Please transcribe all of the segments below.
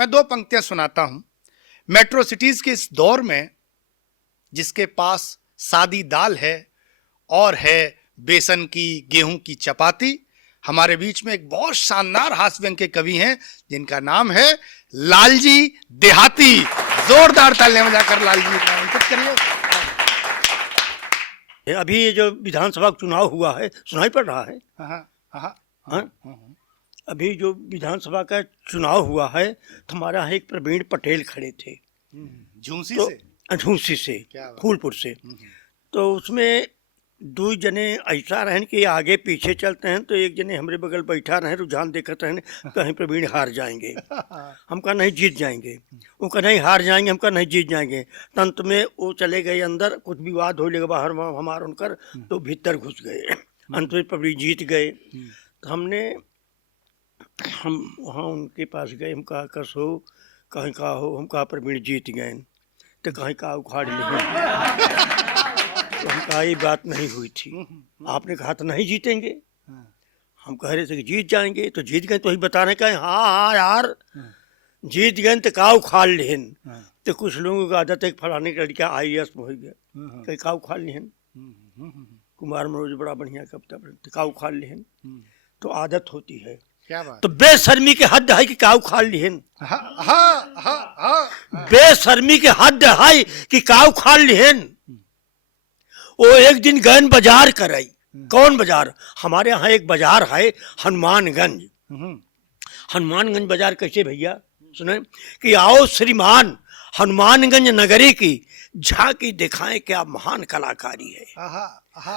मैं दो पंक्तियां सुनाता हूं। मेट्रो सिटीज के इस दौर में जिसके पास सादी दाल है और है बेसन की गेहूं की चपाती, हमारे बीच में एक बहुत शानदार हास्य व्यंग के कवि हैं जिनका नाम है लालजी देहाती। जोरदार तालियां बजाकर लालजी का आमंत्रित करिए। अभी ये जो विधानसभा चुनाव हुआ है सुनाई पड़ रहा है। हाँ, हाँ, हाँ? अभी जो विधानसभा का चुनाव हुआ है तो हमारे यहाँ एक प्रवीण पटेल खड़े थे झूंसी तो से, झूंसी से, क्या बात। फूलपुर से। तो उसमें दो जने ऐसा रहन कि आगे पीछे चलते हैं तो एक जने हमारे बगल बैठा रहे, रुझान देखते रहने कहीं प्रवीण हार जाएंगे, हम कहा नहीं जीत जाएंगे, वो कहा नहीं हार जाएंगे, हम कहा नहीं जीत जाएंगे। अंत में वो चले गए अंदर, कुछ विवाद हो लगा बाहर हमारा उनकर, तो भीतर घुस गए। अंत में प्रवीण जीत गए। तो हम वहाँ उनके पास गए, हम कहा कसो कहीं कहा हो, हम कहा प्रवीण जीत गए, तो कहीं कहा उखाड़ लिए। तो हम कहा ये बात नहीं हुई थी, आपने कहा तो नहीं जीतेंगे, हम कह रहे थे कि जीत जाएंगे, तो जीत गए। तो ही बता रहे कहें हाँ हाँ यार जीत गए तो का उखाड़ लेहन। तो कुछ लोगों की आदत है फलाने का लड़का IAS में हो गया, कहीं का उखाड़ लेहन। कुमार मनोज बड़ा बढ़िया कविता तो का उखाड़ लेहन, तो आदत होती है। क्या बात। तो बेशर्मी के हद है कि का उखाड़ लेहन, हाँ, बेशर्मी के हद है कि का उखाड़ लेहन। वो एक दिन गए बाजार कराई। कौन बाजार? हमारे यहाँ एक बाजार है हनुमानगंज। हनुमानगंज बाजार कैसे भैया सुने कि आओ श्रीमान हनुमानगंज नगरी की झांकी दिखाएं, क्या महान कलाकारी है।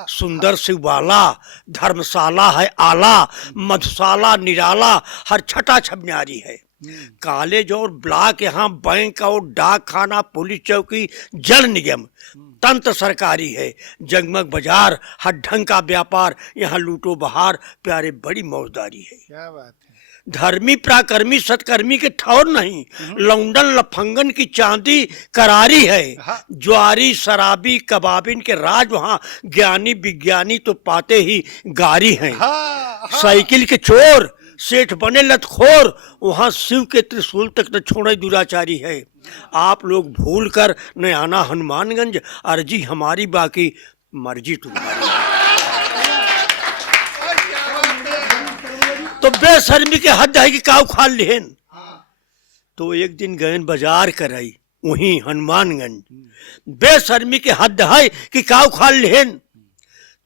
सुंदर शिवबाला, धर्मशाला है आला, मधुशाला निराला, हर छटा छबन्यारी है। कॉलेज और ब्लॉक यहाँ, बैंक और डाक खाना, पुलिस चौकी, जल निगम, तंत्र सरकारी है। जगमग बाजार, हर ढंग का व्यापार, यहाँ लूटो बहार, प्यारे बड़ी मौजदारी है। क्या बात है। धर्मी प्राकर्मी सत्कर्मी के ठौर नहीं, लौंडन लफंगन की चांदी करारी है। ज्वारी शराबी कबाबिन के राज वहाँ, ज्ञानी विज्ञानी तो पाते ही गारी हैं। साइकिल के चोर सेठ बने लतखोर, वहाँ शिव के त्रिशूल तक न छोड़े दुराचारी है। आप लोग भूल कर न आना हनुमानगंज, अर्जी हमारी बाकी मर्जी तुम्हारी। तो बेशर्मी के हद है कि का उखाड़ लेहन। तो एक दिन गए बाजार कराई वहीं हनुमानगंज, बेशर्मी के हद है कि का उखाड़ लेहन।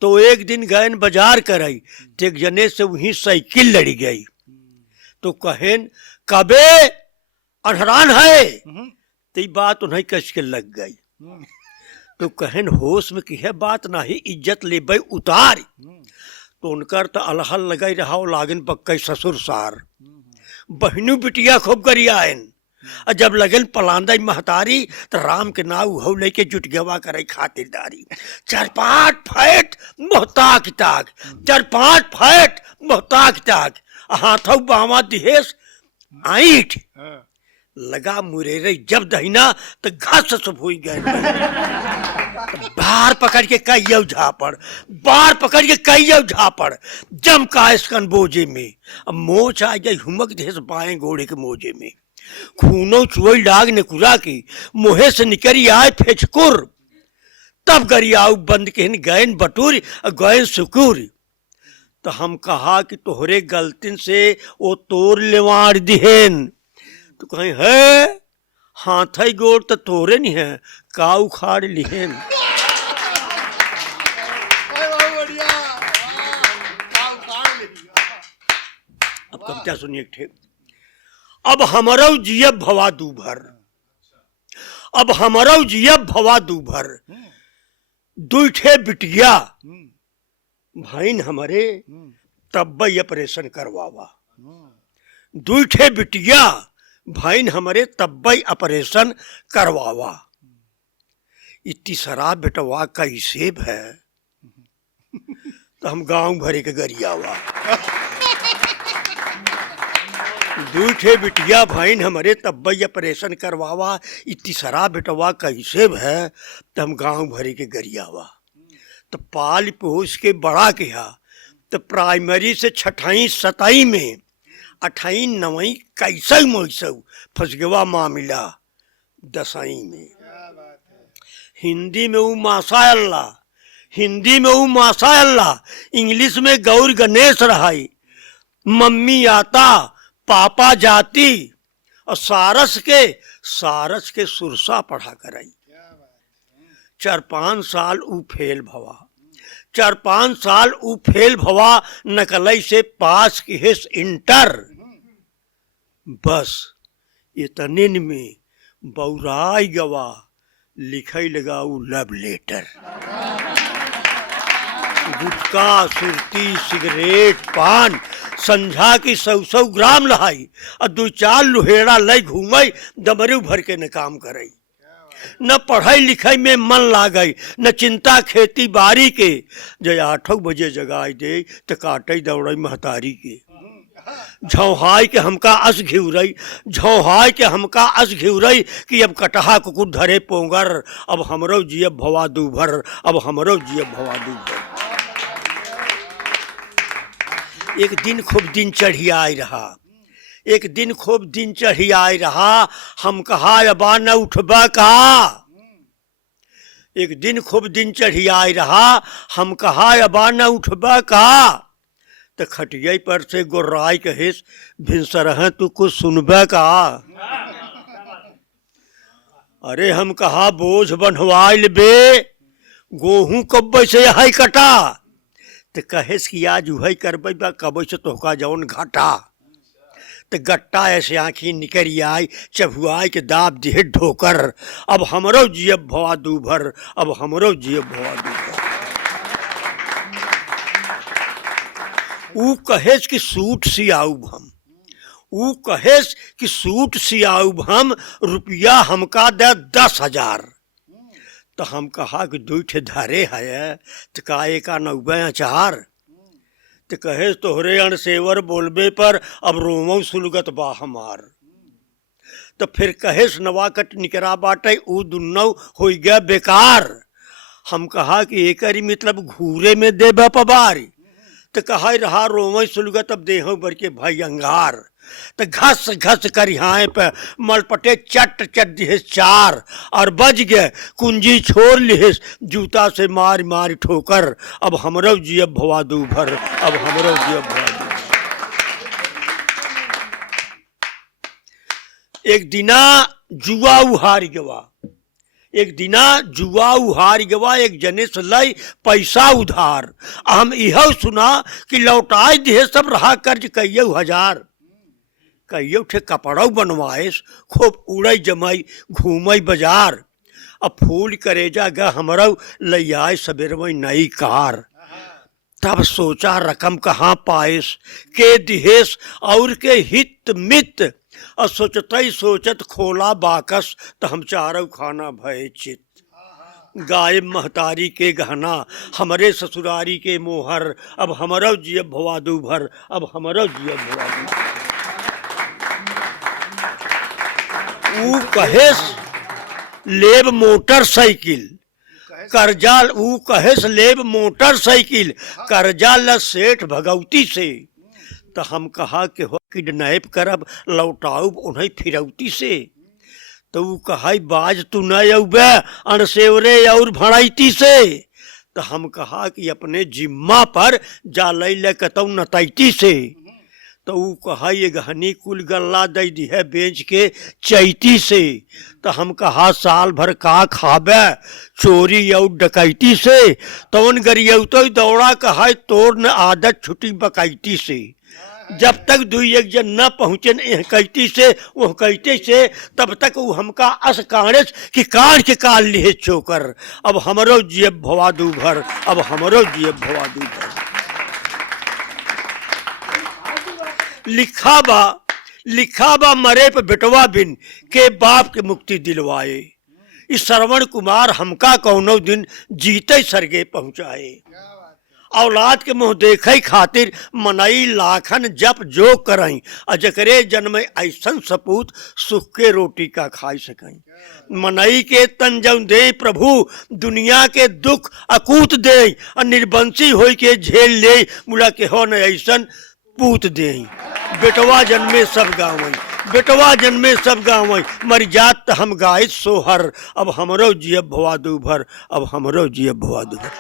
तो एक दिन गए बाजार कराई तो एक जने से वहीं साइकिल लड़ी गई। तो कहेन कबे अनहरान है, तो बात उन्हें कस के लग गई। तो कहेन होश में की है बात नहीं, इज्जत ले भाई उतार। तो उनकर तो अलहल लगा रहा, लागन पक्के ससुर सार, बहनू बिटिया खूब गरियान। और जब लगन पलांदा महतारी तो राम के नाव हो लेके जुट गवा करे खातिरदारी। 4-5 फैट मोहताक ताक, 4-5 फैट मोहताक ताक, हाथों बामा दिहेस आईठ लगा मुरेरे जब दहिना तो घास सब हो गए। बार पकड़ के कईयव झापड़, बार पकड़ के कईयव झापड़, जम का इसकन बोझे में। अब मोच आ गई हुमक देश बाएं घोड़े के मोजे में। खूनो चुई लाग ने कुरा की, मुहे से निकरी आए फेचकुर। तब गरियाऊ बंद के गैन बटूर गैन सुकुर। तो हम कहा कि तोहरे गलतिन से वो तोड़ लेवाड़ दिहेन। तो कहीं है हाथ ही गोड़ तो तोरे नहीं है, का उखाड़ लिहेन। अब कविता सुनिए ठीक। अब हमरो जियब भवा दूभर, अब हमरो जियब भवा दूभर, दूठे बिटिया भाइन हमारे तब ऑपरेशन करवावा। दूठे बिटिया भाइन हमारे तब ऑपरेशन करवावा। इतनी शराब बेटवा का हिसेब है तो हम गांव भरे के गरियावा। दूठे बिटिया भाइन हमारे तब ऑपरेशन करवावा। इतनी शराब बेटवा का हिसेब है तो हम गांव भरे के गरियावा। तो पाल पोस के बड़ा किया तो प्राइमरी से 6वीं 7वीं में अठाई नवई कैसई मोइसऊ फंस गवा मामिला दसई में। हिंदी में वो मासा अल्लाह, हिंदी में वो मासा अल्लाह, इंग्लिश में गौर गणेश रहाई, मम्मी आता पापा जाती, और सारस के सुरसा पढ़ा कराई। 4-5 साल ऊ फेल भवा, 4-5 साल ऊ फेल भवा, नकलई से पास की है इंटर। बस इतने में बौराई गवा, लिखई लगा ऊ लव लेटर। गुटखा सुरती सिगरेट पान संझा की 100 ग्राम लहाई, और 2-4 लोहेड़ा लई घूमई, दमरू भर के न काम करई। न पढ़ाई लिखाई में मन लागई, न चिंता खेती बाड़ी के। जय 8 बजे जगाई दे तो काटई दौड़ई महतारी के। झौहाई के हमका अस घिउरई, झौहाई के हमका अस घिउरई, कि अब कटहा कुकुर धरे पोंगर, अब हमरो जियब भवा दूभर, अब हमरो जियब भवा दूभर। एक दिन खूब दिन चढ़ियाई रहा, एक दिन खूब दिन चढ़ियाई रहा, हम कहा अबा न उठबा का। एक दिन खूब दिन चढ़ियाई रहा, हम कहा अबा न उठबा का। तो खटियाई पर से गोर्राई कहेस, भिनसरह तू कुछ सुनबा का। अरे हम कहा बोझ बनवाइल बे, गोहूं कब से यहाँ कटा। तो कहेस कि आज उहई करबई बा, कब से तोहका जौन घाटा। तो गट्टा ऐसे आँखी निकरी आई, चबुआई के दाब दिहे ढोकर, अब हमरो जियब भवा दूभर, अब हमरो जियब भवा दूभर। ऊ कहेस कि सूट सियाऊब हम, ऊ कहेस कि सूट सियाऊब हम, रुपया हमका दे 10,000। तो हम कहा कि 2 ठे धरे है, तो का 91 अचार। तो कहे तोहरे अणसेवर बोलबे पर अब रोमऊ सुलगत बा हमार। तो फिर कहेस नवाकट निकरा बाटे, ऊ दुन्नौ हो गया बेकार। हम कहा कि एकरी मतलब घूरे में देबा पबारी। तो कहा रहा रोमऊ सुलगत अब देहो बर के भाई अंगार। तो घस घस करिहाए पे मलपटे चट चट दिहे 4, और बज गए कुंजी छोड़ लिहेस, जूता से मार मार ठोकर, अब हमरो जियब भवा दूभर, अब हमरो जियब भवा दूभर। एक दिना जुआ उहार गवा, एक दिना जुआ उहार गवा, एक जने से लई पैसा उधार। हम इहो सुना कि लौटाई दिहे सब रहा कर्ज कइयो 1000। कइयो ठे कपड़ौ बनवाएस, खूब उड़ई जमाई घूमई बाजार। अब फूल करेजा ग हमरौ लैयाए सबेरवई नई कार। तब सोचा रकम कहाँ पाएस, के दिहेस और के हित मित। और सोचतई सोचत खोला बाकस, तो हम चारों खाना भय चित। गायब महतारी के गहना, हमरे ससुरारी के मोहर, अब हमरो जियब भवा दूभर, अब हमरो जियब भवा दूभर। ऊ कहेस लेब मोटरसाइकिल कर्जा, ऊ कहेस लेब मोटरसाइकिल कर्जा ल सेठ भगवती से। तो हम कहा कि हो किडनैप करब, लौटाऊब उन्हें फिरौती से। तो ऊ कहा बाज तू न अउबे अणसेवरे और भड़ैती से। तो हम कहा कि अपने जिम्मा पर जा लई ले कतौ नतैती से। तो ऊ कहा ये गहनी कुल गल्ला दई दी है बेच के चैती से। तो हम कहा साल भर का खाबे चोरी और डकैती से। तो उन गरियौतो दौड़ा कहा तोड़ न आदत छुटी बकैती से। जब तक 2-1 जन न पहुँचे कहती से वह कहते से, तब तक वो हमका अस कांडेस कि कांड के काल लिए चोकर, अब हमरो जियब भवा दूभर, अब हमरो जियब भवा दूभर। लिखा बा मरे पे बेटवा बिन के बाप के मुक्ति दिलवाए। इस श्रवण कुमार हमका कौनो दिन जीते सरगे पहुँचाए। औलाद के मुँह देखे खातिर मनई लाखन जप जो करई, अजकरे जन्म ऐसन सपूत सुख के रोटी का खाई सकई। मनई के तन जौन दे प्रभु दुनिया के दुख अकूत दे, और निर्बंसी होई के झेल ले। मुला के हो न ऐसन पूत दे बेटवा जन्मे सब गाँव बेटवा जन्मे सब गाँव मर जात त हम गायत सोहर अब हमरो जियब भवा दूभर अब हमरो जियब भवा दूभर।